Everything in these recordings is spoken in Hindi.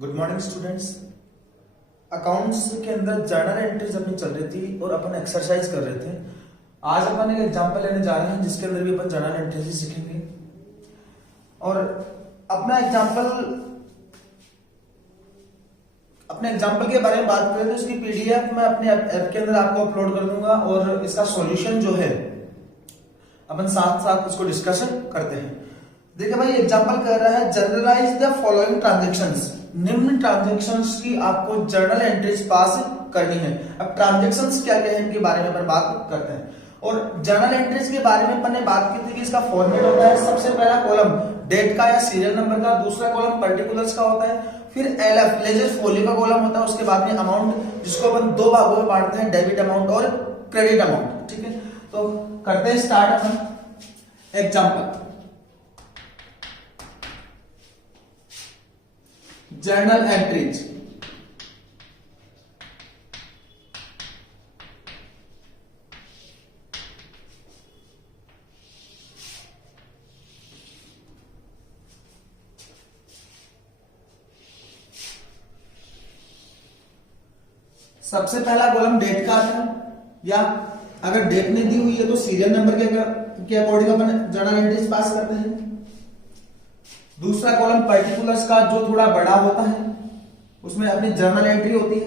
Good morning students. अकाउंट्स के अंदर जर्नल एंट्रीज अपनी चल रही थी और अपन एक्सरसाइज कर रहे थे। आज अपन एक एग्जांपल लेने जा रहे हैं जिसके अंदर भी अपन जर्नल एंट्रीज ही सीखेंगे। और अपने एग्जांपल के बारे में बात करें तो इसकी पीडीएफ मैं अपने ऐप के अंदर आपको अपलोड कर दूंगा और इसका सॉल्यूशन जो है अपन साथ साथ इसको डिस्कशन करते हैं। देखिए भाई, एग्जांपल कर रहा है जनरलाइज द फॉलोइंग ट्रांजैक्शंस। निम्न ट्रांजैक्शंस की आपको जर्नल एंट्रीज पास करनी है। अब ट्रांजैक्शंस क्या क्या है इनके बारे में अपन बात करते हैं। और जर्नल एंट्रीज के बारे में अपन ने बात की थी कि इसका फॉर्मेट होता है, सबसे पहला कॉलम डेट का या सीरियल नंबर का, दूसरा कॉलम पर्टिकुलर्स का होता है, फिर एलएफ लेजर फोलियो का कॉलम होता है, उसके बाद में अमाउंट जिसको अपन दो भागों में बांटते हैं, डेबिट अमाउंट और क्रेडिट अमाउंट। ठीक है, तो करते हैं स्टार्ट अपन एग्जांपल। Journal entries. सबसे पहला कॉलम डेट का आता है, या अगर डेट नहीं दी हुई है तो सीरियल नंबर के अकॉर्डिंग अपन जर्नल एंट्रीज पास करते हैं। दूसरा कॉलम पर्टिकुलर्स का, जो थोड़ा बड़ा होता है, उसमें अपनी जर्नल एंट्री होती है।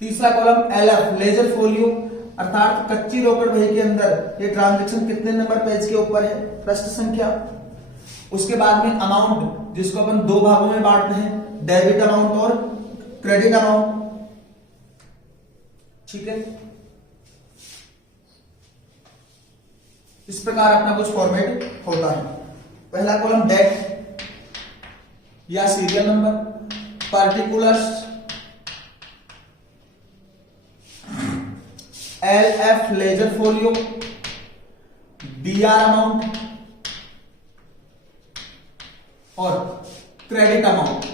तीसरा कॉलम एलएफ लेजर फोलियो, अर्थात कच्ची रोकड़ बही के अंदर ये ट्रांजैक्शन कितने नंबर पेज के ऊपर है, पृष्ठ संख्या। उसके बाद में अमाउंट जिसको अपन दो भागों में बांटते हैं, डेबिट अमाउंट और क्रेडिट अमाउंट। ठीक है, इस प्रकार अपना कुछ फॉर्मेट होता है। पहला कॉलम डेट या serial number, particulars, LF ledger folio, DR amount और क्रेडिट अमाउंट।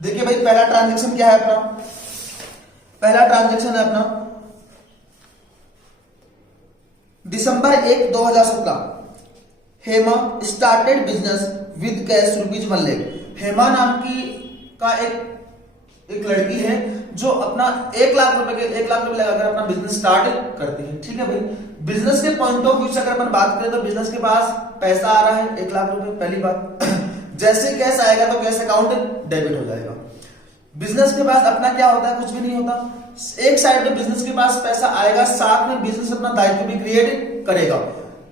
देखिए भाई, पहला ट्रांजैक्शन क्या है अपना? पहला ट्रांजैक्शन है अपना दिसंबर 1, 2017। Hema started business with cash ₹1 lakh. Hema नाम की का एक लड़की है जो अपना 1 लाख रुपए लगाकर अपना बिजनेस स्टार्ट करती है। ठीक है भाई, बिजनेस के पॉइंट ऑफ व्यू से अगर अपन बात करें तो बिजनेस के पास पैसा आ रहा है 1 लाख रुपए, पहली बात। जैसे कैश आएगा तो कैश अकाउंट डेबिट हो जाएगा। बिजनेस के पास अपना क्या होता है? कुछ भी नहीं होता। एक साइड में बिजनेस के पास पैसा आएगा, साथ में बिजनेस अपना दायित्व भी क्रिएट करेगा।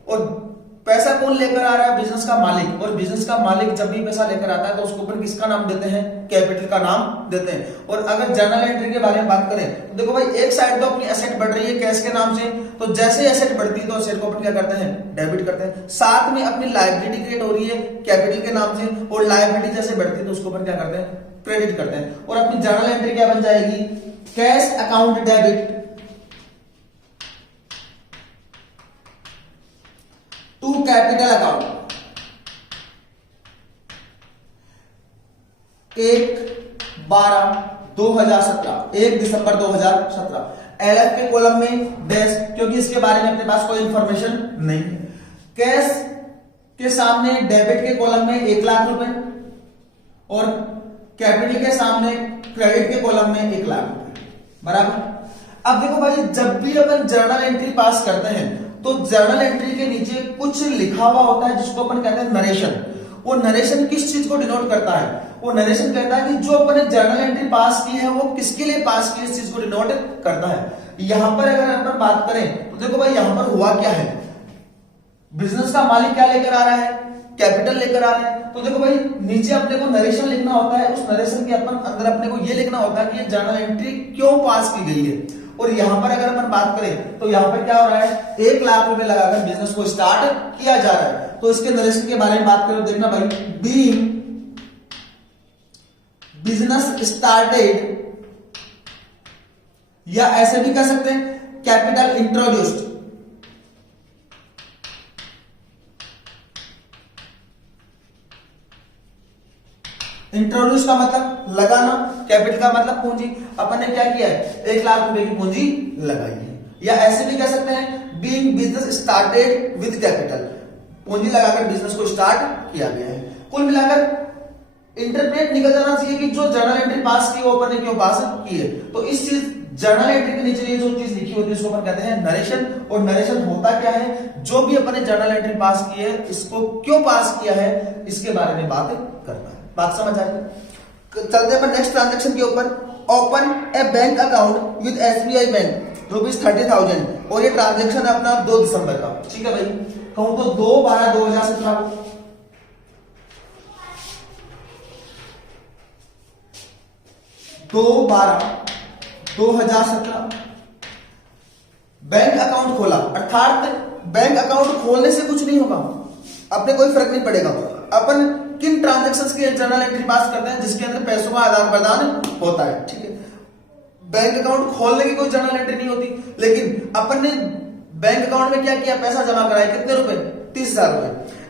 और पैसा कौन लेकर आ रहा है? बिजनेस का मालिक। और बिजनेस का मालिक जब भी पैसा लेकर आता है तो उसको ऊपर किसका नाम देते हैं? कैपिटल का नाम देते हैं। और अगर जर्नल एंट्री के बारे में बात करें तो देखो भाई, एक साइड तो अपनी एसेट बढ़ रही है कैश के नाम से, तो जैसे एसेट बढ़ती है तो एसेट को अपन क्या करते हैं? डेबिट करते हैं। साथ में अपनी लायबिलिटी क्रिएट हो रही है कैपिटल के नाम से, और लायबिलिटी जैसे बढ़ती है तो उसको अपन क्या करते हैं? क्रेडिट करते हैं। और अपनी जर्नल एंट्री क्या बन जाएगी? Cash account debit to capital account 1 दिसंबर 2017। एलएफ के कॉलम में डैश, क्योंकि इसके बारे में अपने पास कोई इंफॉर्मेशन नहीं है। कैश के सामने डेबिट के कॉलम में 1 लाख रुपए और कैपिटल के सामने क्रेडिट के कॉलम में 1 लाख रुपए, बराबर। अब देखो भाई, जब भी अपन जर्नल एंट्री पास करते हैं तो जर्नल एंट्री के नीचे कुछ लिखा हुआ होता है जिसको अपन कहते हैं नरेशन। वो नरेशन किस चीज को डिनोट करता है? वो नरेशन कहता है कि जो अपन ने जर्नल एंट्री पास की है वो किसके लिए पास की है, इस चीज को डिनोट करता है। यहां पर अगर अपन बात करें तो देखो भाई, यहां पर हुआ क्या है? बिजनेस का मालिक क्या लेकर आ रहा है? कैपिटल लेकर आ रहे हैं। तो देखो भाई, नीचे अपने को नरेशन लिखना होता है। उस नरेशन के अपन अंदर अपने को ये लिखना होता है कि ये जर्नल एंट्री क्यों पास की गई है। और यहां पर अगर अपन बात करें तो यहां पर क्या हो रहा है? 1 लाख रुपए लगाकर बिजनेस को स्टार्ट किया जा रहा है। तो इसके नरेशन के बारे में बात करें तो देखना भाई, बीइंग बिजनेस स्टार्टेड, या ऐसे भी कह सकते हैं कैपिटल इंट्रोड्यूस्ड। इंट्रोड्यूस का मतलब लगाना, कैपिटल का मतलब पूंजी। अपन ने क्या किया है? 1 लाख रुपए की पूंजी लगाई है। या ऐसे भी कह सकते हैं being business started with capital, पूंजी लगाकर बिजनेस को स्टार्ट किया गया है। कुल मिलाकर इंटरप्रेट निकल जाना चाहिए कि जो जर्नल एंट्री पास की वो अपन ने क्यों पास की है। तो इस चीज जर्नल एंट्री के नीचे ये जो चीज लिखी होती है उसको अपन कहते हैं नरेशन। और नरेशन होता क्या है, जो भी अपन ने जर्नल एंट्री पास की है इसको क्यों पास किया है इसके बारे में बात करना है। बात समझ आ गई। चलते हैं अपन नेक्स्ट ट्रांजेक्शन के ऊपर। Open A bank account with SBI bank ₹30,000 और ये ट्रांजेक्शन है अपना 2 दिसंबर का। ठीक है भाई, कहूं तो 2/12/2017 2/12/2017 बैंक अकाउंट खोला। अर्थात बैंक अकाउंट खोलने से कुछ नहीं होगा, अपने कोई फर्क नहीं पड़ेगा। अपन किन ट्रांजैक्शंस के जर्नल एंट्री पास करते हैं जिसके अंदर पैसों का आदान प्रदान होता है। ठीक है, बैंक अकाउंट खोलने की कोई जर्नल एंट्री नहीं होती, लेकिन अपन ने बैंक अकाउंट में क्या किया, पैसा जमा कराया। कितने रुपए? 30,000 रुपए।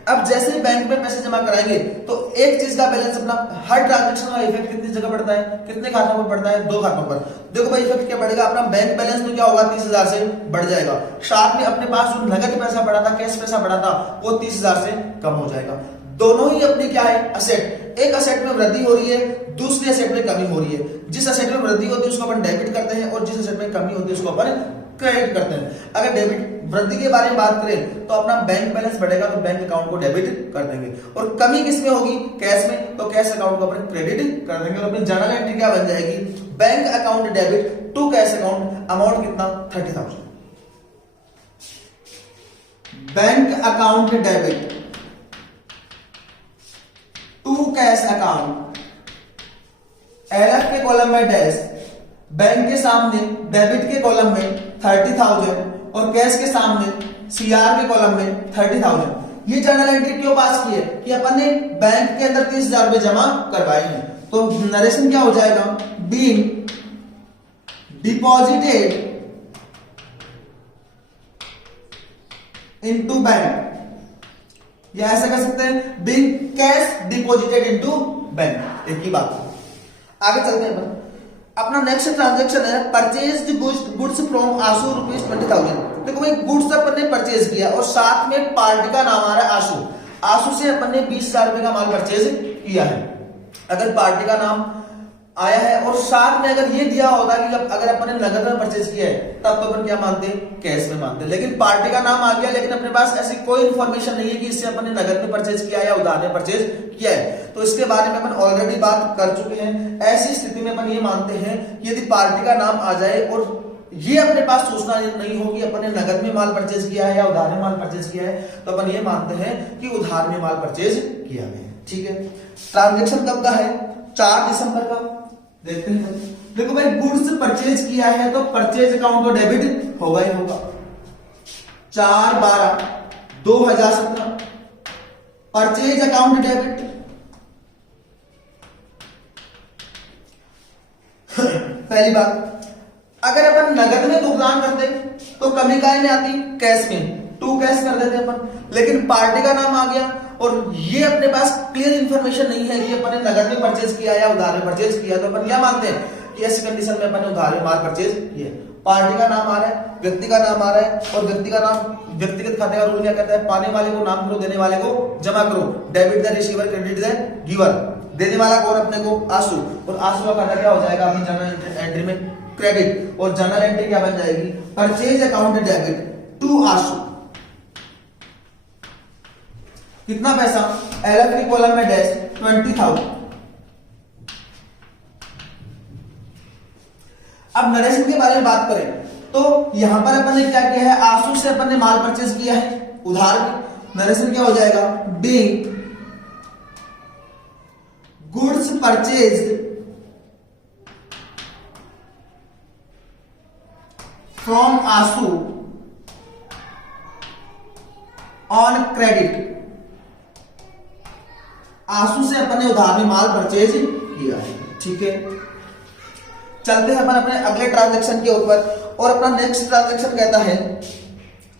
अब जैसे ही बैंक में पैसे जमा कराएंगे तो एक चीज का बैलेंस अपना, हर ट्रांजैक्शन का इफेक्ट कितनी जगह पड़ता है, कितने खातों पर पड़ता है? 2 खातों पर। देखो भाई इफेक्ट क्या पड़ेगा, अपना बैंक बैलेंस तो क्या होगा 30,000 से बढ़ जाएगा, साथ में अपने पास जो नगद पैसा पड़ा था, कैश पैसा पड़ा था, वो 30,000 से कम हो जाएगा। दोनों ही अपने क्या है, असेट। एक असेट में वृद्धि हो रही है, दूसरी असेट में कमी हो रही है। जिस असेट में वृद्धि होती है उसको अपन डेबिट करते हैं और जिस असेट में कमी होती है उसको अपन क्रेडिट करते हैं। अगर डेबिट वृद्धि के बारे में बात करें तो अपना बैंक बैलेंस बढ़ेगा तो बैंक अकाउंट को डेबिट कर देंगे, और कमी किसमें होगी, कैश में, तो कैश अकाउंट को अपन क्रेडिट कर देंगे। और अपनी जर्नल एंट्री क्या बन जाएगी, bank account debit to cash account. Amount कितना, 30,000। Bank account debit to cash account, LF के कॉलम में डैश, बैंक के सामने डेबिट के कॉलम में 30,000 और कैश के सामने CR के कॉलम में 30,000। ये जर्नल एंट्री क्यों पास की है कि अपन ने बैंक के अंदर 30,000 रुपए जमा करवाए हैं। तो नरेशन क्या हो जाएगा, बीइंग डिपॉजिटेड इनटू बैंक, या ऐसा कर सकते हैं being cash deposited into bank. एक ही बात। आगे चलते हैं अपना नेक्स्ट ट्रांजैक्शन है परचेज्ड गुड्स फ्रॉम आशु ₹20,000। देखो भाई गुड्स अपन ने परचेज किया और साथ में पार्टी का नाम आ रहा है आशु। आशु से अपन ने 20,000 रुपए का माल परचेज किया है। अगर पार्टी का नाम आया है और साथ में अगर ये दिया होता कि अगर अपन ने नगद में परचेज किया है तब तो अपन क्या मानते हैं, कैश में मानते हैं। लेकिन पार्टी का नाम आ गया, लेकिन अपने पास ऐसी कोई इंफॉर्मेशन नहीं है कि इससे अपन ने नगद में परचेज किया या उधार में परचेज किया है, तो इसके बारे में अपन ऑलरेडी बात कर चुके हैं। ऐसी स्थिति में अपन ये मानते हैं कि यदि पार्टी का नाम आ जाए और ये अपने पास सूचना नहीं हो कि अपन ने नगद में माल परचेज किया है या उधार में माल परचेज किया है, तो अपन ये मानते हैं कि उधार में माल परचेज किया है। ठीक है, ट्रांजैक्शन कब का है, 4 दिसंबर का। देखते हैं, देखो भाई गुड्स परचेज किया है तो परचेज अकाउंट तो डेबिट होगा ही होगा। 4/12/2017 परचेज अकाउंट डेबिट। पहली बात, अगर अपन नगद में भुगतान करते तो कमी काय में आती, कैश में, टू कैश कर देते अपन। लेकिन पार्टी का नाम आ गया और ये अपने पास क्लियर इंफॉर्मेशन नहीं है कि अपन ने नगद में परचेज किया या उधार में परचेज किया, तो अपन क्या मानते हैं कि ऐसी कंडीशन में अपन ने उधार में माल परचेज किया। पार्टी का नाम आ रहा है, व्यक्ति का नाम आ रहा है, और व्यक्ति का नाम, व्यक्तिगत खाते का रूल क्या कहता है, पाने वाले को नाम करो, देने वाले को जमा करो। Debit the receiver, credit the giver. देने वाला कौन, अपने को आशु, और आशु का खाता क्या हो जाएगा अपनी जर्नल एंट्री में, क्रेडिट। और जर्नल एंट्री क्या बन जाएगी, परचेज अकाउंट डेबिट टू आशु। कितना पैसा, LF के कॉलम में डैश 20,000। अब नरेशन के बारे में बात करें तो यहां पर अपन ने क्या किया है, आशु से अपन ने माल परचेज किया है उधार में। नरेशन क्या हो जाएगा, being goods purchased from Ashu on credit. Ashu से अपन ने उधार में माल परचेज किया है। ठीक है, चलते हैं अपन अपने अगले ट्रांजैक्शन के ऊपर। और अपना नेक्स्ट ट्रांजैक्शन कहता है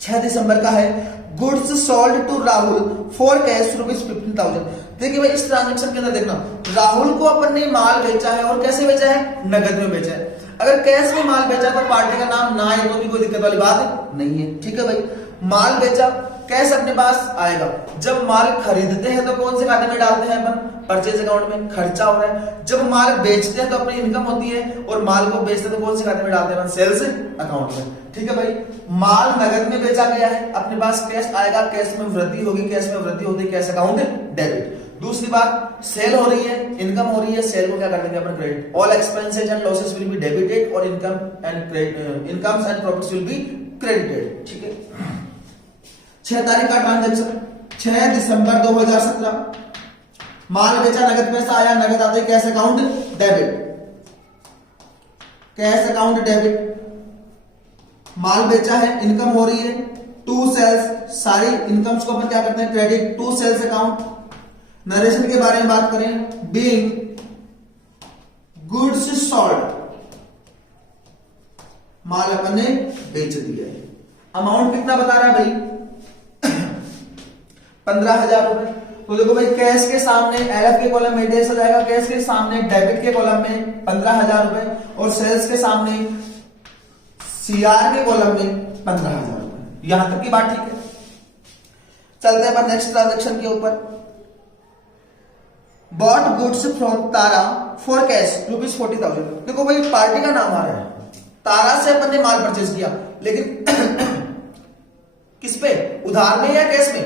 6 दिसंबर का है, goods sold to Rahul for cash ₹15,000। देखिए भाई इस ट्रांजैक्शन के अंदर देखना, राहुल को अपन ने माल बेचा है और कैसे बेचा है, नगद में बेचा है। अगर कैश में माल बेचा तो पार्टी का नाम ना आए तो भी कोई दिक्कत वाली बात नहीं है। ठीक है भाई, माल बेचा कैश अपने पास आएगा जब माल खरीदते हैं तो कौन से खाते में डालते हैं अपन, परचेज अकाउंट में, खर्चा हो रहा है। जब माल बेचते हैं तो अपनी इनकम होती है और माल को बेचते हैं तो कौन से खाते में डालते हैं अपन, सेल्स अकाउंट में। ठीक है भाई, माल नगद में बेचा गया है, अपने पास कैश आएगा, कैश में वृद्धि होगी, कैश में वृद्धि होती है, कैश अकाउंट डेबिट। दूसरी बात, सेल हो रही है, इनकम हो रही है, सेल को क्या कर देंगे अपन, credit. All expenses and losses will be debited और incomes and profits will be credited. ठीक है, 6 तारीख का ट्रांजैक्शन, 6 दिसंबर 2017, माल बेचा, नगद पैसा आया, नगद आते cash account debit, cash account debit. माल बेचा है, इनकम हो रही है, टू सेल्स, सारी इनकम्स को अपन क्या करते हैं, credit to sales account. Narration के बारे में बात करें, बीइंग गुड्स सोल्ड, माल अपन ने बेच दिया है। अमाउंट कितना बता रहा है भाई, 15,000 रुपए। तो देखो भाई, कैश के सामने एलएफ के कॉलम में 10 हो जाएगा, कैश के सामने डेबिट के कॉलम में 15,000 रुपए और सेल्स के सामने सीआर के कॉलम में 15,000 रुपए। यहां तक की बात ठीक है। चलते हैं अपन नेक्स्ट ट्रांजेक्शन के ऊपर। Bought goods from Tara for cash ₹40,000। देखो भाई, पार्टी का नाम आ रहा है, तारा से अपन ने माल परचेज किया, लेकिन किस पे, उधार में या कैश में,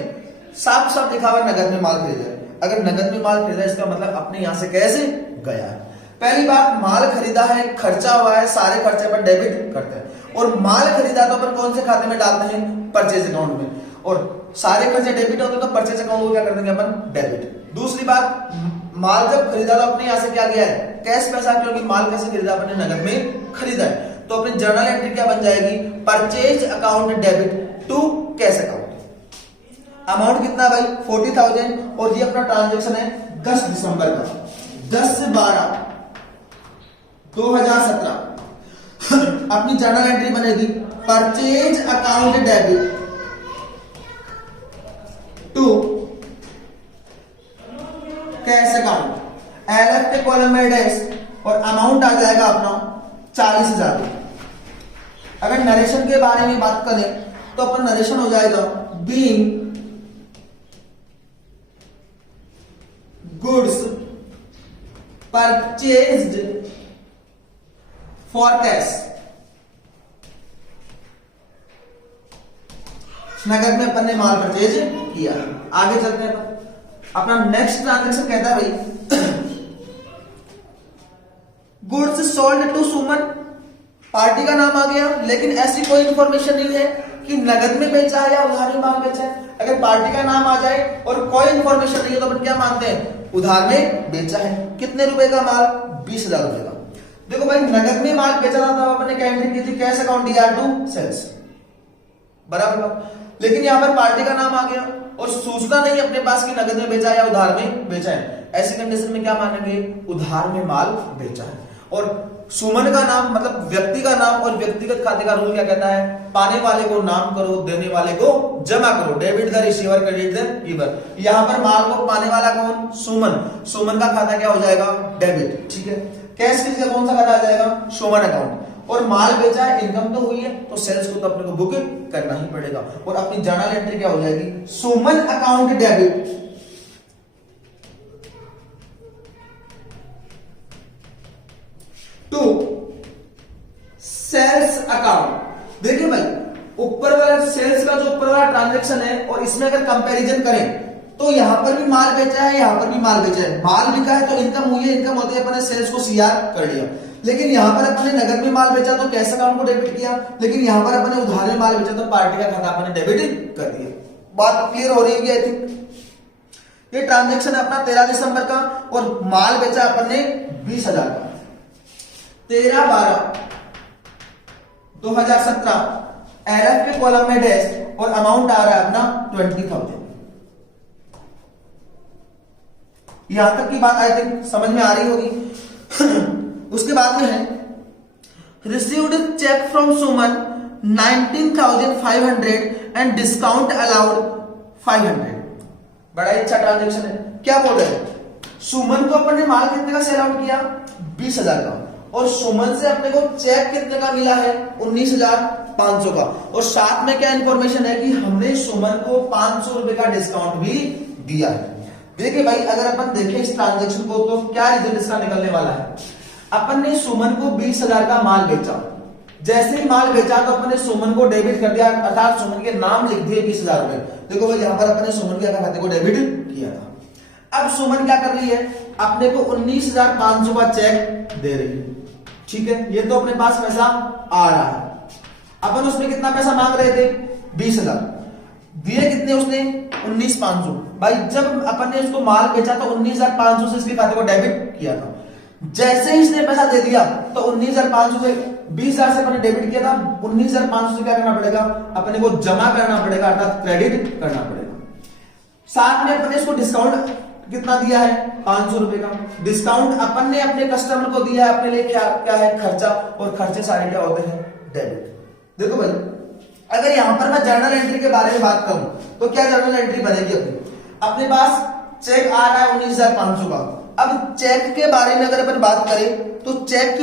साफ साफ लिखा हुआ नगद में माल खरीदा है। अगर नगद में माल खरीदा है इसका मतलब अपने यहां से कैसे गया है। पहली बात, माल खरीदा है, खर्चा हुआ है, सारे खर्चे अपन डेबिट करते हैं और माल खरीदा तो अपन कौन से खाते में डालते हैं, परचेज अकाउंट में, और सारे खर्चे डेबिट होते हैं तो परचेज अकाउंट को क्या कर देंगे अपन, डेबिट। दूसरी बात, माल जब खरीदा तो अपने यहां से क्या गया है, कैश पैसा, क्योंकि माल कैसे खरीदा, अपने नगद में खरीदा है। तो अपनी जर्नल एंट्री क्या बन जाएगी, purchase account debit to cash account. Amount कितना भाई, 40,000 और ये अपना ट्रांजेक्शन है 10 दिसंबर का, 10/12/2017। अपनी जर्नल एंट्री बनेगी purchase account debit to cash account. LF के कॉलम में डैश और अमाउंट आ जाएगा अपना 40,000। अगर नरेशन के बारे में बात करें तो अपन नरेशन हो जाएगा, being goods purchased for cash. नगद में अपन ने माल परचेज किया। आगे चलते हैं, अपना नेक्स्ट ट्रांजेक्शन कहता है भाई, goods sold to Suman, party का नाम आ गया, लेकिन ऐसी कोई इंफॉर्मेशन नहीं है कि नगद में बेचा है या उधार में माल बेचा है। अगर पार्टी का नाम आ जाए और कोई इंफॉर्मेशन नहीं है तो अपन क्या मानते हैं, उधार में बेचा है। कितने रुपए का माल, 20,000 रुपए का। देखो भाई, नगद में माल बेचा था, तब अपन ने क्या एंट्री की थी, cash account DR to sales, बराबर। लेकिन यहां पर पार्टी का नाम आ गया और सूचना नहीं अपने पास कि नगद में बेचा है या उधार में बेचा है। ऐसी कंडीशन में क्या मानेंगे, उधार में माल बेचा है। और सुमन का नाम मतलब व्यक्ति का नाम, और व्यक्तिगत खाते का रूल क्या कहता है, पाने वाले को नाम करो, देने वाले को जमा करो, debit the receiver, credit the giver. यहां पर माल को पाने वाला कौन, सुमन, सुमन का खाता क्या हो जाएगा, डेबिट। ठीक है, कैश किसका कौन सा खाता आ जाएगा, सुमन अकाउंट। और माल बेचा है, इनकम तो हुई है, तो सेल्स को तो अपने को बुक करना ही पड़ेगा। और अपनी जर्नल एंट्री क्या हो जाएगी, Suman account debit to sales account. देखिए भाई, ऊपर वाला सेल्स का जो ऊपर वाला ट्रांजैक्शन है और इसमें अगर कंपैरिजन करें तो यहां पर भी माल बेचा है, यहां पर भी माल बेचा है। माल बिका है तो इनकम हुई है, इनकम होती है, अपने सेल्स को सीआर कर लिया। लेकिन यहां पर अपने नगद में माल बेचा तो कैश अकाउंट को डेबिट किया, लेकिन यहां पर अपने उधार में माल बेचा तो पार्टी का खाता अपने डेबिट कर दिया। बात क्लियर हो रही है? आई थिंक ये ट्रांजैक्शन है अपना 13 दिसंबर का और माल बेचा अपन ने 20,000 का। 13/12/2017 एलएफ के कॉलम में डैश और अमाउंट आ रहा है अपना 20,000। यहां तक की बात आई थिंक समझ में आ रही होगी। उसके बाद में है received cheque from Suman 19,500 and discount allowed 500। बड़ा अच्छा ट्रांजैक्शन है। क्या बोल रहे हैं, सुमन को अपन ने माल कितने का सेल आउट किया, 20,000 का, और सुमन से अपने को चेक कितने का मिला है, 19,500 का। और साथ में क्या इंफॉर्मेशन है कि हमने सुमन को 500 रुपए का डिस्काउंट भी दिया है। देखिए भाई, अगर अपन देखें इस ट्रांजेक्शन को तो क्या रिजल्ट इसका निकलने वाला है। अपन ने सुमन को 20,000 का माल बेचा, जैसे ही माल बेचा तो अपन ने सुमन को डेबिट कर दिया, अर्थात सुमन के नाम लिख दिए 20,000 रुपए। देखो भाई, यहाँ पर अपन ने सुमन के खाते को डेबिट किया था। अब सुमन क्या कर रही है, अपने को 19,500 का चेक दे रही है, ठीक है। ये तो अपने पास पैसा आ रहा है। अपन उसमें कितना पैसा मांग रहे थे, 20,000, दिए कितने उसने, 19,500। भाई जब अपन ने उसको माल बेचा तो 19,500 से इसके खाते को डेबिट किया था। जैसे ही इसने पैसा दे दिया तो 19,500 से 20,000 से अपने डेबिट किया था, 19,500 से क्या करना पड़ेगा, अपने को जमा करना पड़ेगा, अर्थात क्रेडिट करना पड़ेगा। साथ में अपने इसको डिस्काउंट कितना दिया है, 500 रुपए का डिस्काउंट अपन ने अपने कस्टमर को दिया है। अपने लिए क्या है, खर्चा, और खर्चे सारे क्या होते हैं, डेबिट। देखो भाई, अगर यहां पर मैं जर्नल एंट्री के बारे में बात करूं तो क्या जर्नल एंट्री बनेगी अपने पास चेक आ रहा है 19,500 का। अब चेक के बारे में अगर अपन बात करें तो चेक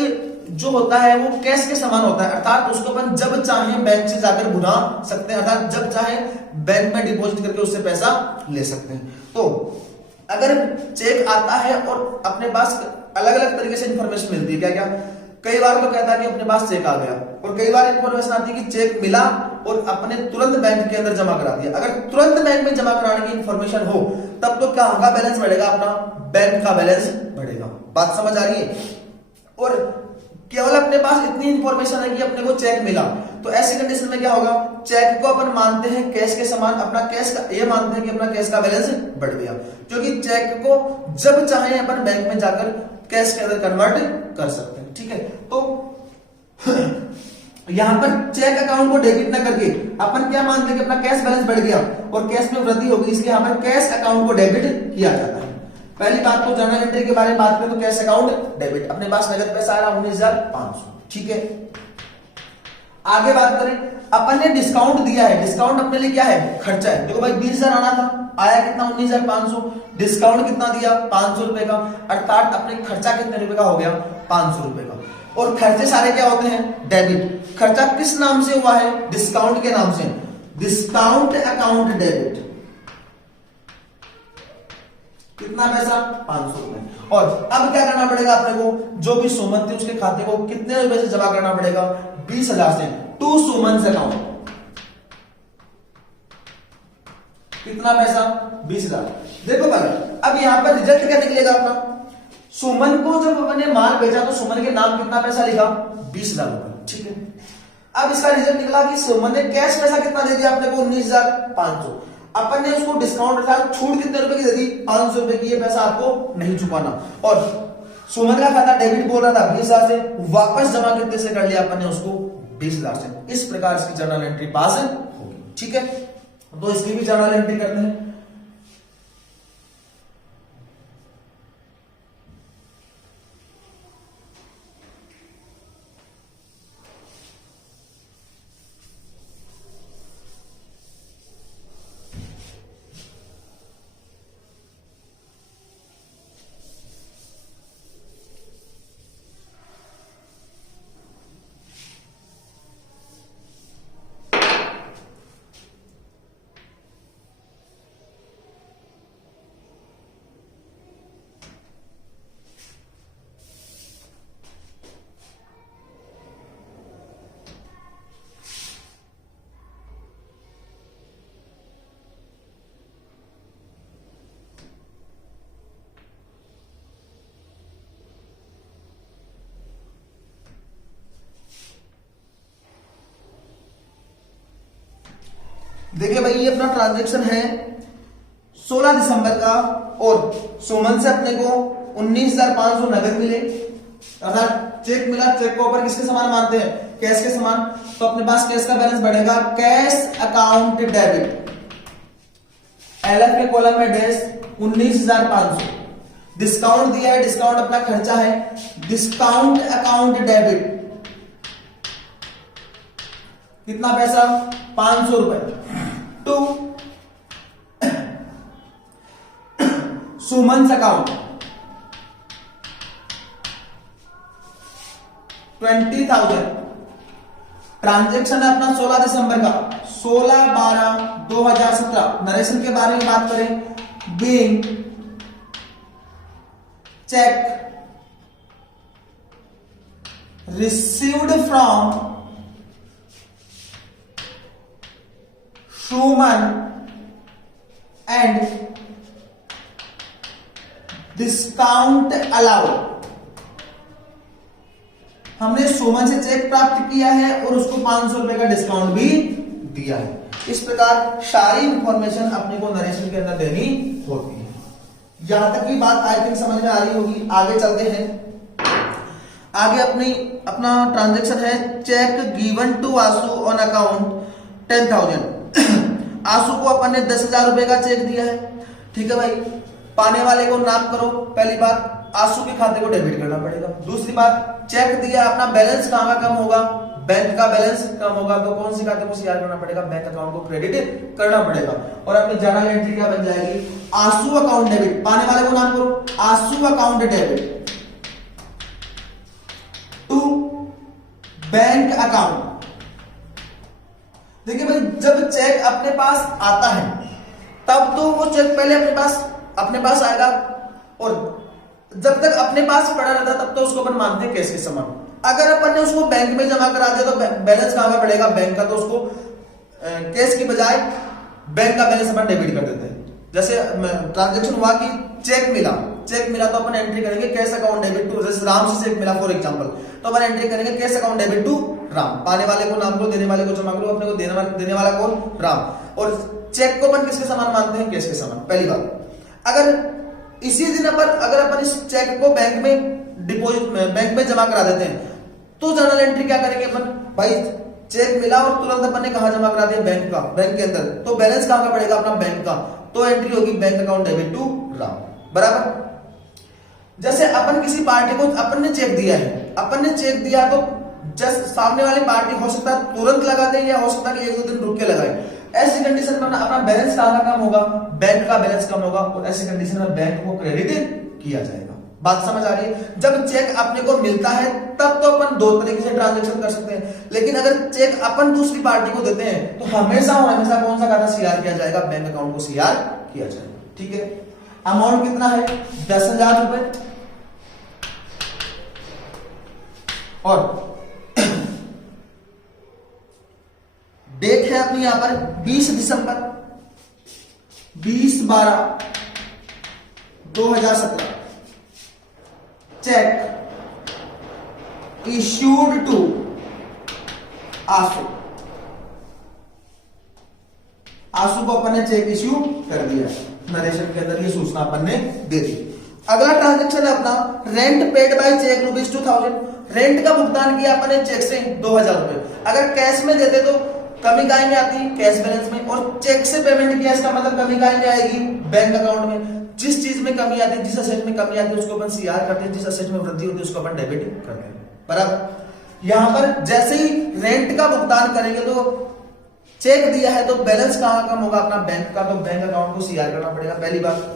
जो होता है वो कैश के समान होता है, अर्थात उसको अपन जब चाहे बैंक से जाकर भुना सकते हैं, अर्थात जब चाहे बैंक में डिपॉजिट करके उससे पैसा ले सकते हैं। तो अगर चेक आता है और अपने पास अलग अलग तरीके से इंफॉर्मेशन मिलती है, क्या क्या, कई बार तो कहता है कि अपने पास चेक आ गया, और कई बार इंफॉर्मेशन आती है कि चेक मिला और अपने तुरंत बैंक के अंदर जमा करा दिया। अगर तुरंत बैंक में जमा कराने की इंफॉर्मेशन हो तब तो क्या होगा, बैलेंस बढ़ेगा, अपना बैंक का बैलेंस बढ़ेगा। बात समझ आ रही है। और केवल अपने पास इतनी इंफॉर्मेशन है कि अपने को चेक मिला, तो ऐसी कंडीशन में क्या होगा, चेक को अपन मानते हैं कैश के समान, अपना कैश का ये मानते हैं कि अपना कैश का बैलेंस बढ़ गया, क्योंकि चेक को जब चाहे अपन बैंक में जाकर कैश के अंदर कन्वर्ट कर सकते हैं, ठीक है। तो यहां पर चेक अकाउंट को डेबिट न करके अपन क्या मानते हैं कि अपना कैश बैलेंस बढ़ गया और कैश में वृद्धि होगी, इसलिए यहां पर कैश अकाउंट को डेबिट किया जाता है। पहली बात तो जर्नल एंट्री के बारे में बात करें तो कैश अकाउंट डेबिट, अपने पास नगद पैसा आ रहा 19,500, ठीक है। आगे बात करें, अपन ने डिस्काउंट दिया है, डिस्काउंट अपने लिए क्या है, खर्चा है। देखो भाई 20,000 आना था, आया कितना, 19,500, डिस्काउंट कितना दिया, 500 रुपए का, अर्थात अपने खर्चा कितने रुपए का हो गया, 500 रुपए का। और खर्चे सारे क्या होते हैं, डेबिट। खर्चा किस नाम से हुआ है, डिस्काउंट के नाम से, डिस्काउंट अकाउंट डेबिट। कितना पैसा, 500 रुपए। और अब क्या करना पड़ेगा अपने को, जो भी सुमन थी उसके खाते को कितने रुपए से जमा करना पड़ेगा, 20,000 से टू सुमन अकाउंट। कितना पैसा, 20,000। देखो भाई, अब यहां पर रिजल्ट क्या निकलेगा अपना, सुमन को जब अपने माल बेचा तो सुमन के नाम कितना पैसा लिखा, 20,000 रुपए, ठीक है। अब इसका रिजल्ट निकला कि सुमन ने कैश पैसा कितना दे दिया अपने को, 19,500। अपन ने उसको डिस्काउंट अर्थात छूट कितने रुपए की दे दी, 500 रुपए की, ये पैसा आपको नहीं चुकाना। और सुमन का खाता डेबिट बोल रहा था 20,000 से, वापस जमा कितने से कर लिया अपन ने उसको, 20,000 से। इस प्रकार इसकी जर्नल एंट्री पास होगी, ठीक है। तो इसकी भी जर्नल एंट्री करते हैं। देखिए भाई, ये अपना ट्रांजैक्शन है 16 दिसंबर का, और सुमन से अपने को 19,500 नगद मिले, अर्थात चेक मिला। चेक को ऊपर किसके समान मानते हैं, कैश के समान। तो अपने पास कैश का बैलेंस बढ़ेगा, कैश अकाउंट डेबिट, एलएफ के कॉलम में डैश 19,500। डिस्काउंट दिया है, डिस्काउंट अपना खर्चा है, डिस्काउंट अकाउंट डेबिट, कितना पैसा, 500 रुपए, टू सुमन अकाउंट। 20,000। ट्रांजेक्शन है अपना 16 दिसंबर का, 16/12/2017। नरेशन के बारे में बात करें, being cheque received from Schumann and discount allowed। हमने सुमन से चेक प्राप्त किया है और उसको 500 रुपए का डिस्काउंट भी दिया है। इस प्रकार सारी इंफॉर्मेशन अपने को नरेशन के अंदर देनी होती है। यहां तक की बात आई थिंक समझ में आ रही होगी। आगे चलते हैं। आगे अपना ट्रांजैक्शन है, cheque given to Ashu on account 10,000। Ashu को अपन ने 10,000 रुपए का चेक दिया है, ठीक है भाई। पाने वाले को नाम करो, पहली बात आशु के खाते को डेबिट करना पड़ेगा। दूसरी बात, चेक दिया, अपना बैलेंस कहां का कम होगा, बैंक का बैलेंस कम होगा, तो कौन सी खाते को सीआर करना पड़ेगा, बैंक अकाउंट को क्रेडिट करना पड़ेगा। और अपनी जर्नल एंट्री क्या बन जाएगी, आशु अकाउंट डेबिट, पाने वाले को नाम करो, Ashu account debit to bank account. देखिए भाई, जब चेक अपने पास आता है तब तो वो चेक पहले अपने पास आएगा, और जब तक अपने पास पड़ा रहता तब तो उसको अपन मानते हैं कैश के समान। अगर अपन ने उसको बैंक में जमा करा दिया तो बैलेंस कहां का पड़ेगा, बैंक का, तो उसको कैश की बजाय बैंक का बैलेंस अपन डेबिट कर देते हैं। जैसे ट्रांजैक्शन हुआ कि चेक मिला तो अपन एंट्री करेंगे कैश अकाउंट डेबिट टू, जैसे राम से चेक मिला फॉर एग्जांपल, तो अपन एंट्री करेंगे cash account debit to Ram. पाने वाले को नाम करो, देने वाले को जमा करो, अपने को देने वाला कौन, राम। और चेक को अपन किसके समान मानते हैं, कैश के समान। पहली बात, अगर इसी दिन अगर अपन इस चेक को बैंक में जमा करा देते हैं तो जर्नल एंट्री क्या करेंगे अपन, भाई चेक मिला और तुरंत अपन ने कहा जमा करा दिया, बैंक के अंदर, तो बैलेंस कहां का पड़ेगा, अपना बैंक का, तो एंट्री होगी bank account debit to Ram, बराबर। जैसे अपन किसी पार्टी को अपन ने चेक दिया तो जस्ट सामने वाली पार्टी हो सकता है तुरंत लगा दे, या हो सकता है कि 1-2 दिन रुक के लगाए। ऐसी कंडीशन में अपना बैलेंस कहां का कम होगा, बैंक का बैलेंस कम होगा, और ऐसी कंडीशन में बैंक को क्रेडिट किया जाएगा। बात समझ आ रही है। जब चेक अपने को मिलता है तब तो अपन 2 तरीके से ट्रांजैक्शन कर सकते हैं, लेकिन अगर चेक अपन दूसरी पार्टी को देते हैं तो हमेशा कौन सा खाता सीआर किया जाएगा, बैंक अकाउंट को सीआर किया जाएगा, ठीक है। अमाउंट कितना है, 10,000 रुपए, और डेट है अपनी यहां पर 20 दिसंबर 20/12/2017। चेक इश्यूड टू आशु को अपन ने चेक इश्यू कर दिया, नरेशन के अंदर ये सूचना अपन ने दे दी। अगला ट्रांजैक्शन है अपना, rent paid by cheque ₹2,000। Rent का भुगतान किया अपन ने चेक से 2,000 रुपए। अगर कैश में देते तो कमी काय में आती, कैश बैलेंस में, और चेक से पेमेंट किया इसका मतलब कमी काय में आएगी, बैंक अकाउंट में। जिस चीज में कमी आती है, जिस असेट में कमी आती है उसको अपन सीआर करते हैं, जिस असेट में वृद्धि होती है उसको अपन डेबिट करते हैं, बराबर। यहां पर जैसे ही रेंट का भुगतान करेंगे तो चेक दिया है तो बैलेंस कहां कम होगा, अपना बैंक का, तो बैंक अकाउंट को सीआर करना पड़ेगा। पहली बात,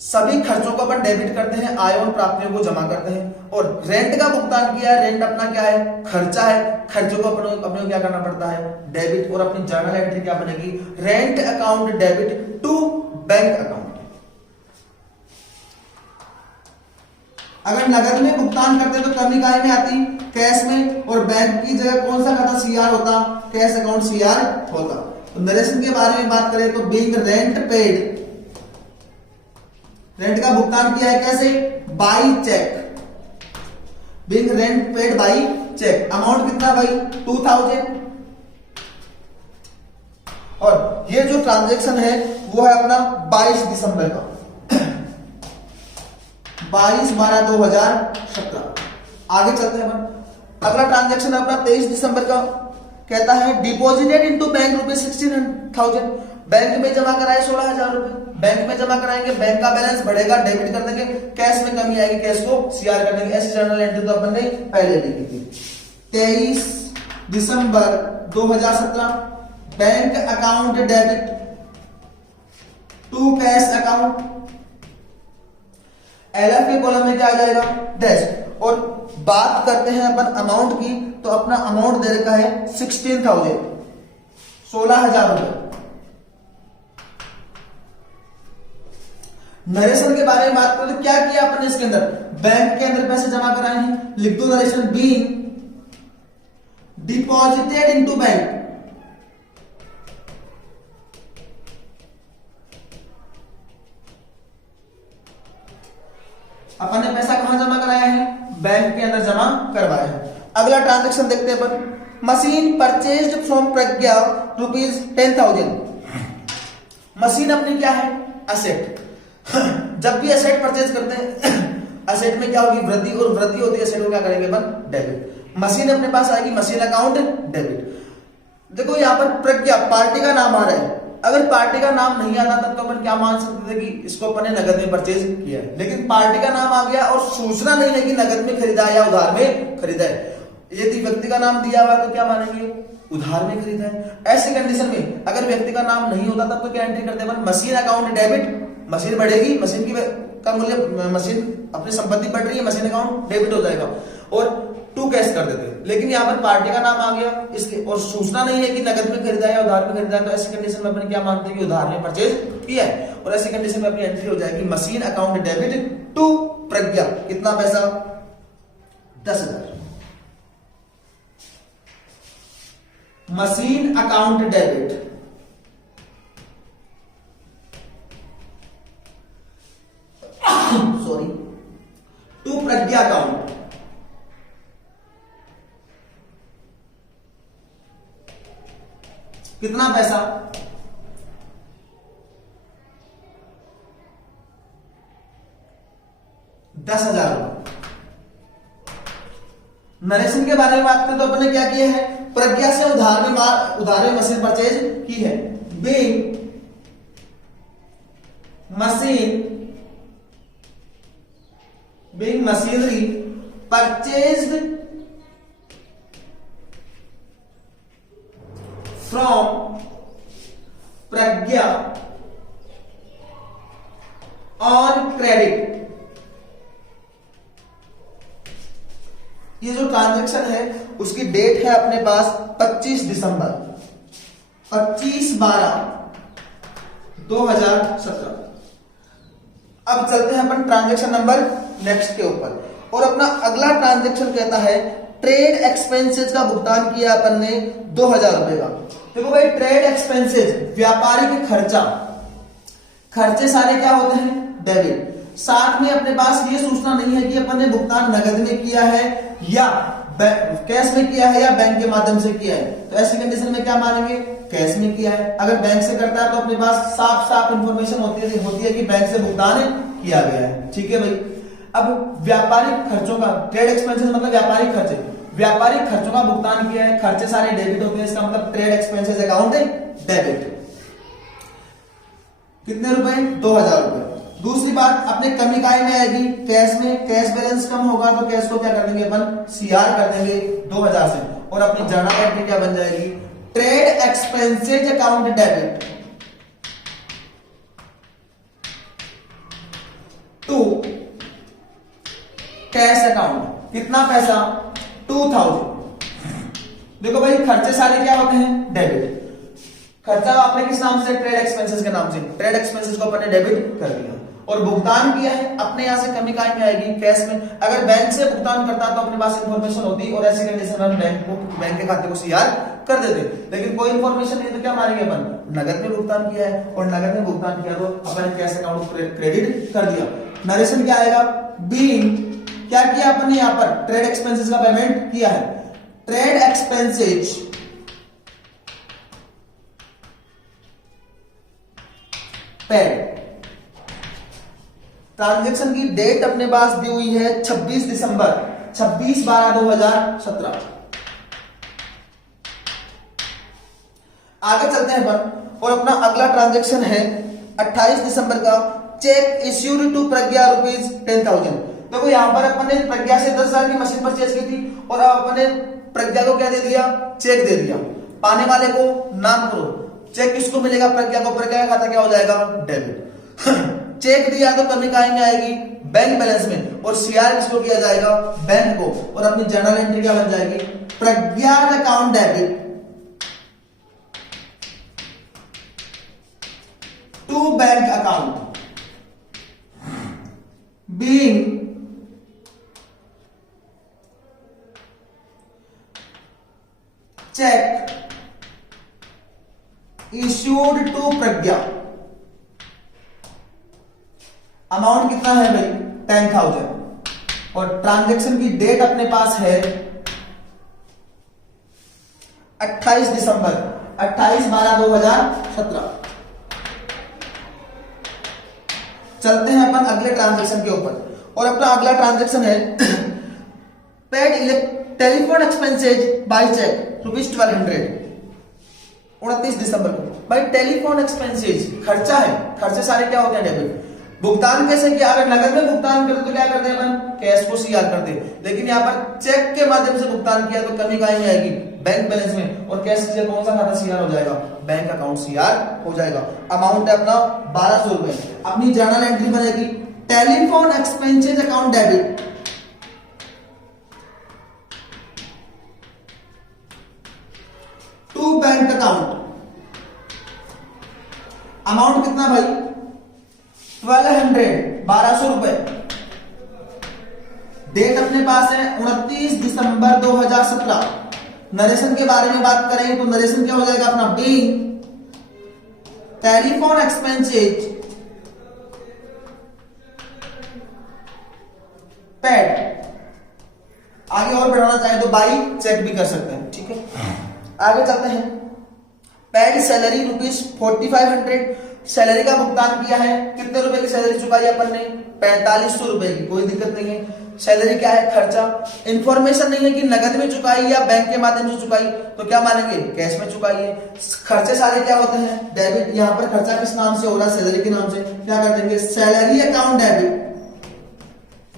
सभी खर्चों को अपन डेबिट करते हैं, आय और प्राप्तियों को जमा करते हैं। और रेंट का भुगतान किया है, रेंट अपना क्या है, खर्चा है, खर्चों को अपने क्या करना पड़ता है, डेबिट। और अपनी जर्नल एंट्री क्या बनेगी, rent account debit to bank account. अगर नगद में भुगतान करते तो कमी काय में आती, कैश में, और बैंक की जगह कौन सा खाता सीआर होता, कैश अकाउंट सीआर होता। तो नरेशन के बारे में बात करें तो बीइंग रेंट पेड, रेंट का भुगतान किया है कैसे, by cheque, being rent paid by cheque. Amount कितना भाई, 2,000। और ये जो ट्रांजैक्शन है वो है अपना 22 दिसंबर का, 22/12/2017। आगे चलते हैं अपन। अगला ट्रांजैक्शन अपना 23 दिसंबर का, कहता है डिपॉजिटेड इनटू बैंक ₹16,000। बैंक में जमा कराए 16,000 रुपए, बैंक में जमा कराएंगे, बैंक का बैलेंस बढ़ेगा, डेबिट कर देंगे, कैश में कमी आएगी, कैश को सीआर कर देंगे। ऐसी जर्नल एंट्री तो अपन ने पहले लिखी थी। 23 दिसंबर 2017, bank account debit to cash account. LF के कॉलम में क्या आ जाएगा, डैश। और बात करते हैं अपन अमाउंट की, तो अपना अमाउंट दे रखा है 16,000, 16,000 रुपए। नरेशन के बारे में बात करें तो क्या किया आपने इसके अंदर, बैंक के अंदर पैसे जमा कराए हैं, लिख दो narration being deposited into bank. अपन ने पैसा कहां जमा कराया है, बैंक के अंदर जमा करवाया है। अगला ट्रांजैक्शन देखते हैं अपन, machine purchased from Pragya ₹10,000। Machine अपनी क्या है, असेट। जब भी असेट परचेज करते हैं असेट में क्या होगी, वृद्धि, और वृद्धि होती है असेट को क्या करेंगे अपन, डेबिट। मशीन अपने पास आएगी, मशीन अकाउंट डेबिट। देखो यहाँ पर प्रज्ञा पार्टी का नाम आ रहा है, अगर पार्टी का नाम नहीं आता तब तो अपन क्या मान सकते थे कि इसको अपन ने नगद में परचेज किया है, लेकिन पार्टी का नाम आ गया और सूचना नहीं है कि नगद में खरीदा है या उधार में खरीदा है। यदि व्यक्ति का नाम दिया हुआ तो क्या मानेंगे, उधार में खरीदा है। ऐसी कंडीशन में अगर व्यक्ति का नाम नहीं होता तब तो क्या एंट्री करते हैं, मशीन अकाउंट डेबिट। मशीन बढ़ेगी, मशीन की का मूल्य, मशीन अपनी संपत्ति बढ़ रही है, मशीन अकाउंट डेबिट हो जाएगा और टू कैश कर देते हैं। लेकिन यहाँ पर पार्टी का नाम आ गया इसके और सूचना नहीं है कि नगद में खरीदा है या उधार में खरीदा है, तो ऐसी कंडीशन में अपन क्या मानते हैं कि उधार में परचेज किया है, और ऐसी कंडीशन में अपनी एंट्री हो जाएगी machine account debit to Pragya. कितना पैसा, 10,000। Machine account debit sorry to Pragya account. कितना पैसा, 10,000 रुपए। नरेशन के बारे में बात करें तो अपन ने क्या किया है, प्रज्ञा से उधार में मशीन परचेज की है, being machinery purchased from Pragya on credit. ये जो ट्रांजैक्शन है उसकी डेट है अपने पास 25 दिसंबर 25/12/2017। अब चलते हैं अपन ट्रांजैक्शन नंबर नेक्स्ट के ऊपर, और अपना अगला ट्रांजैक्शन कहता है ट्रेड एक्सपेंसेस का भुगतान किया अपन ने 2,000 रुपए का। देखो भाई, ट्रेड एक्सपेंसेस व्यापारिक खर्चा, खर्चे सारे क्या होते हैं, डेबिट। साथ में अपने पास ये सूचना नहीं है कि अपन ने भुगतान नगद में किया है या कैश में किया है या बैंक के माध्यम से किया है, तो ऐसी कंडीशन में क्या मानेंगे, कैश में किया है। अगर बैंक से करता है तो अपने पास साफ साफ इंफॉर्मेशन होती है कि बैंक से भुगतान किया गया है। ठीक है भाई। अब व्यापारिक खर्चों का, ट्रेड एक्सपेंसेस मतलब व्यापारिक खर्चे, व्यापारिक खर्चों का भुगतान किया है, खर्चे सारे डेबिट होते हैं, इसका मतलब ट्रेड एक्सपेंसेस अकाउंट डेबिट। कितने रुपए, 2,000 रुपए। दूसरी बात, अपने कमी काय में आएगी, कैश में। कैश बैलेंस कम होगा तो कैश को क्या कर देंगे अपन, सीआर कर देंगे 2,000 से, और अपनी जर्नल एंट्री क्या बन जाएगी, trade expenses account debit to cash account. कितना पैसा, 2,000। देखो भाई, खर्चे सारे क्या होते हैं, डेबिट। खर्चा आपने किस नाम से, ट्रेड एक्सपेंसेस के नाम से, ट्रेड एक्सपेंसेस को अपन ने डेबिट कर दिया, और भुगतान किया है अपने यहां से कमी काय में आएगी, कैश में। अगर बैंक से भुगतान करता तो अपने पास इंफॉर्मेशन होती और ऐसी कंडीशन में बैंक के खाते को सीआर कर देते, लेकिन कोई इंफॉर्मेशन नहीं तो क्या मानेंगे अपन, नगद में भुगतान किया है, और नगद में भुगतान किया तो अपन कैश अकाउंट क्रेडिट कर दिया। नरेशन क्या आएगा, बीइंग, क्या किया अपन ने यहां पर, ट्रेड एक्सपेंसेस का पेमेंट किया है, ट्रेड एक्सपेंसेज पेड। ट्रांजैक्शन की डेट अपने पास दी हुई है 26 दिसंबर 26/12/2017। आगे चलते हैं अपन, और अपना अगला ट्रांजैक्शन है 28 दिसंबर का, चेक इश्यूड टू प्रज्ञा ₹10,000। देखो यहां पर अपन ने प्रज्ञा से 10,000 की मशीन परचेज की थी, और अब अपन ने प्रज्ञा को क्या दे दिया, चेक दे दिया। पाने वाले को नाम करो, चेक किसको मिलेगा, प्रज्ञा को। प्रज्ञा का खाता क्या हो जाएगा, डेबिट। चेक दिया तो कमी काय में आएगी, बैंक बैलेंस में, और सीआर किसको किया जाएगा, बैंक को, और अपनी जर्नल एंट्री क्या बन जाएगी, Pragyan account debit to bank account being cheque issued to Pragya. Amount कितना है भाई, 10,000, और ट्रांजैक्शन की डेट अपने पास है 28 दिसंबर 28/12/2017। चलते हैं अपन अगले ट्रांजैक्शन के ऊपर, और अपना अगला ट्रांजैक्शन है paid telephone expenses by cheque ₹1200 29 दिसंबर को। भाई टेलीफोन एक्सपेंसेज खर्चा है, खर्चे सारे क्या होते हैं, डेबिट। भुगतान कैसे किया, अगर नगद में भुगतान करते तो क्या करते हैं अपन, कैश को सीआर करते, लेकिन यहाँ पर चेक के माध्यम से भुगतान किया तो कमी कहीं आएगी, बैंक बैलेंस में, और कैश से कौन सा खाता सीआर हो जाएगा, बैंक अकाउंट सीआर हो जाएगा। अमाउंट है अपना 1200 रुपए। अपनी जर्नल एंट्री बनेगी telephone expenses account debit to bank account. Amount कितना भाई, 1200 रुपए। डेट अपने पास है 29 दिसंबर 2017। नरेशन के बारे में बात करें तो नरेशन क्या हो जाएगा अपना, बीइंग टेलीफोन एक्सपेंसेज पेड। आगे और बढ़ाना चाहे तो बाई चेक भी कर सकते हैं, ठीक है। आगे चलते हैं, पेड सैलरी ₹4500, सैलरी का भुगतान किया है, कितने रुपए की सैलरी चुकाई अपन ने, 4500 रुपए की, कोई दिक्कत नहीं है। सैलरी क्या है, खर्चा। इंफॉर्मेशन नहीं है कि नगद में चुकाई या बैंक के माध्यम से चुकाई, तो क्या मानेंगे, कैश में चुकाई है। खर्चे सारे क्या होते हैं, डेबिट। यहाँ पर खर्चा किस नाम से हो रहा है, सैलरी के नाम से, क्या कर देंगे, सैलरी अकाउंट डेबिट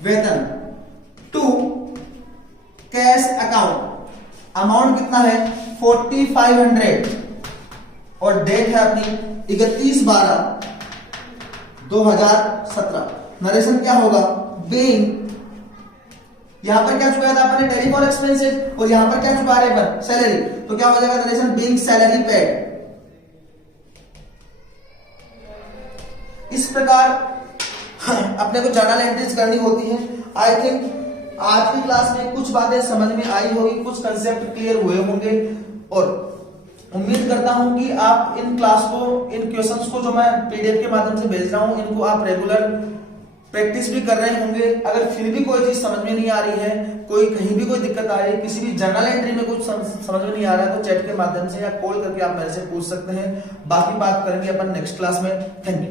वेतन टू कैश अकाउंट। अमाउंट कितना है, 4500, और डेट है अपनी 31/12/2017। नरेशन क्या होगा, बीइंग, यहां पर क्या चुकाया था अपने, टेलीफोन एक्सपेंसेस, और यहां पर क्या चुका रहे हैं, सैलरी, तो क्या हो जाएगा नरेशन, बीइंग सैलरी पेड। इस प्रकार अपने को जर्नल एंट्रीज करनी होती है। आई थिंक आज की क्लास में कुछ बातें समझ में आई होगी, कुछ कंसेप्ट क्लियर हुए होंगे, और उम्मीद करता हूं कि आप इन क्लास को, इन क्वेश्चंस को जो मैं पीडीएफ के माध्यम से भेज रहा हूं, इनको आप रेगुलर प्रैक्टिस भी कर रहे होंगे। अगर फिर भी कोई चीज समझ में नहीं आ रही है, कोई कहीं भी कोई दिक्कत आ रही है, किसी भी जर्नल एंट्री में कुछ समझ में नहीं आ रहा है, तो चैट के माध्यम से या कॉल करके आप मेरे से पूछ सकते हैं। बाकी बात करेंगे अपन नेक्स्ट क्लास में। Thank you.